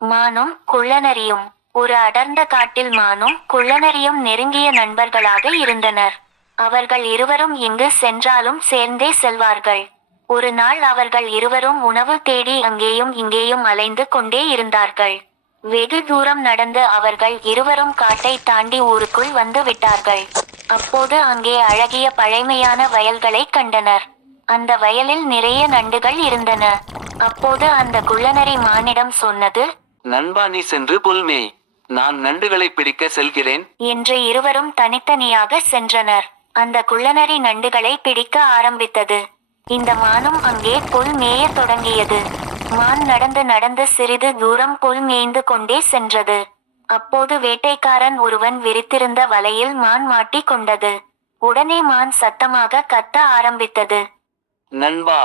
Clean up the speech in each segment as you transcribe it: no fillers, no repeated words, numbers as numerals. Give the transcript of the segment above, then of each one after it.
மானும் குள்ளநரியும். ஒரு அடர்ந்த காட்டில் மானும் குள்ளநரியும் நெருங்கிய நண்பர்களாக இருந்தனர். அவர்கள் இருவரும் எங்கு சென்றாலும் சேர்ந்தே செல்வார்கள். ஒரு நாள் அவர்கள் இருவரும் உணவு தேடி அங்கேயும் இங்கேயும் அலைந்து கொண்டே இருந்தார்கள். வெகு தூரம் நடந்து அவர்கள் இருவரும் காட்டை தாண்டி ஊருக்குள் வந்து விட்டார்கள். அப்போது அங்கே அழகிய பழைமையான வயல்களை கண்டனர். அந்த வயலில் நிறைய நண்டுகள் இருந்தன. அப்போது அந்த குள்ளநரி மானிடம் சொன்னது, நண்பா, நீ சென்று புல் மேய், நான் நண்டுகளை பிடிக்க செல்கிறேன் என்று. இருவரும் தனித்தனியாக சென்றனர். அந்த குள்ளநரி நண்டுகளை பிடிக்க ஆரம்பித்தது. இந்த மானும் அங்கே புல் மேயத் தொடங்கியது. மான் நடந்து நடந்து சிறிது தூரம் புல் மேய்ந்து கொண்டே சென்றது. அப்போது வேட்டைக்காரன் ஒருவன் விரித்திருந்த வலையில் மான் மாட்டிக் கொண்டது. உடனே மான் சத்தமாக கத்த ஆரம்பித்தது. நண்பா,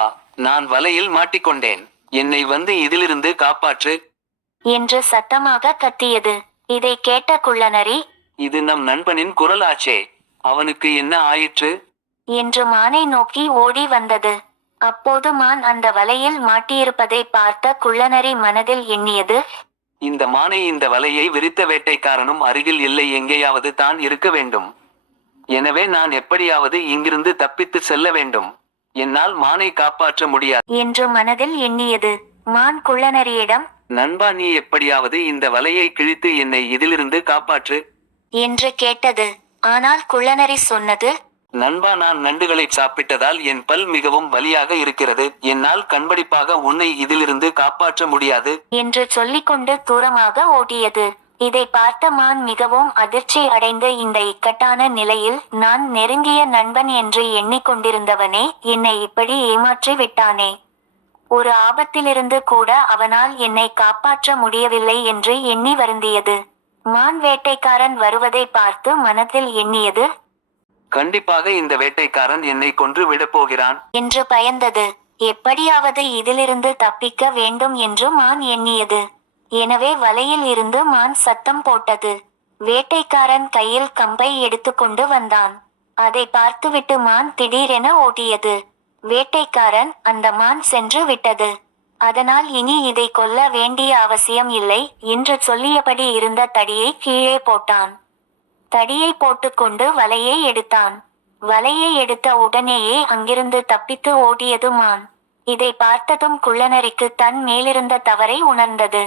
நான் வலையில் மாட்டிக்கொண்டேன், என்னை வந்து இதிலிருந்து காப்பாற்று என்று சத்தமாக கத்தியது. இதை கேட்ட குள்ளநரி, இது நம் நண்பனின் குரல் ஆச்சே, அவனுக்கு என்ன ஆயிற்று என்று மானை நோக்கி ஓடி வந்தது. அப்போது மான் அந்த வலையில் மாட்டியிருப்பதை பார்த்த குள்ளநரி மனதில் எண்ணியது, இந்த மானை இந்த வலையை விரித்த வேட்டைக்காரனும் அருகில் இல்லை, எங்கேயாவது தான் இருக்க வேண்டும். எனவே நான் எப்படியாவது இங்கிருந்து தப்பித்து செல்ல வேண்டும். என்னால் மானை காப்பாற்ற முடியாது என்று மனதில் எண்ணியது. மான் குள்ளநரியிடம், நண்பா, நீ எப்படியாவது இந்த வலையை கிழித்து என்னை இதிலிருந்து காப்பாற்று என்று கேட்டது. ஆனால் குள்ளநரி சொன்னது, நண்பா, நான் நண்டுகளை சாப்பிட்டதால் என் பல் மிகவும் வலியாக இருக்கிறது, என்னால் கண்படிப்பாக உன்னை இதிலிருந்து காப்பாற்ற முடியாது என்று சொல்லிக்கொண்டு தூரமாக ஓடியது. இதை பார்த்த மான் மிகவும் அதிர்ச்சி அடைந்து, இந்த இக்கட்டான நிலையில் நான் நெருங்கிய நண்பன் என்று எண்ணிக்கொண்டிருந்தவனே என்னை இப்படி ஏமாற்றி விட்டானே. ஒரு ஆபத்திலிருந்து கூட அவனால் என்னை காப்பாற்ற முடியவில்லை என்று எண்ணி வருந்தியது. மான் வேட்டைக்காரன் வருவதை பார்த்து மனத்தில் எண்ணியது, கண்டிப்பாக இந்த வேட்டைக்காரன் என்னை கொன்று விடப் போகிறான் என்று பயந்தது. எப்படியாவது இதிலிருந்து தப்பிக்க வேண்டும் என்று மான் எண்ணியது. எனவே வலையில் இருந்து மான் சத்தம் போட்டது. வேட்டைக்காரன் கையில் கம்பை எடுத்துக்கொண்டு வந்தான். அதை பார்த்துவிட்டு மான் திடீரென ஓடியது. வேட்டைக்காரன் அந்த மான் சென்று விட்டது. அதனால் இனி இதை கொல்ல வேண்டிய அவசியம் இல்லை என்று சொல்லியபடி இருந்த தடியை கீழே போட்டான். தடியை போட்டுக்கொண்டு வலையை எடுத்தான். வலையை எடுத்த உடனேயே அங்கிருந்து தப்பித்து ஓடியது மான். இதை பார்த்ததும் குள்ளநரிக்கு தன் மேலிருந்த தவறை உணர்ந்தது.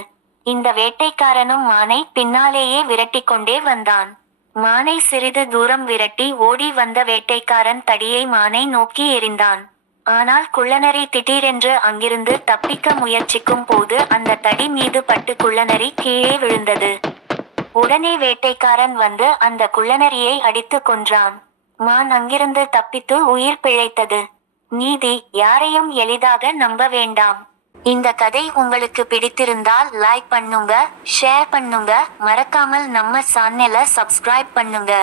இந்த வேட்டைக்காரனும் மானை பின்னாலேயே விரட்டிக் கொண்டே வந்தான். மானை சிறிது தூரம் விரட்டி ஓடி வந்த வேட்டைக்காரன் தடியை மானை நோக்கி எறிந்தான். ஆனால் குள்ளநரி திடீரென்று அங்கிருந்து தப்பிக்க முயற்சிக்கும் போது அந்த தடி மீது பட்டு குள்ளநரி கீழே விழுந்தது. உடனே வேட்டைக்காரன் வந்து அந்த குள்ளநரியை அடித்து கொன்றான். மான் அங்கிருந்து தப்பித்து உயிர் பிழைத்தது. நீதி: யாரையும் எளிதாக நம்ப வேண்டாம். இந்த கதை உங்களுக்கு பிடித்திருந்தால் லைக் பண்ணுங்க, ஷேர் பண்ணுங்க, மறக்காமல் நம்ம சேனலை சப்ஸ்கிரைப் பண்ணுங்க.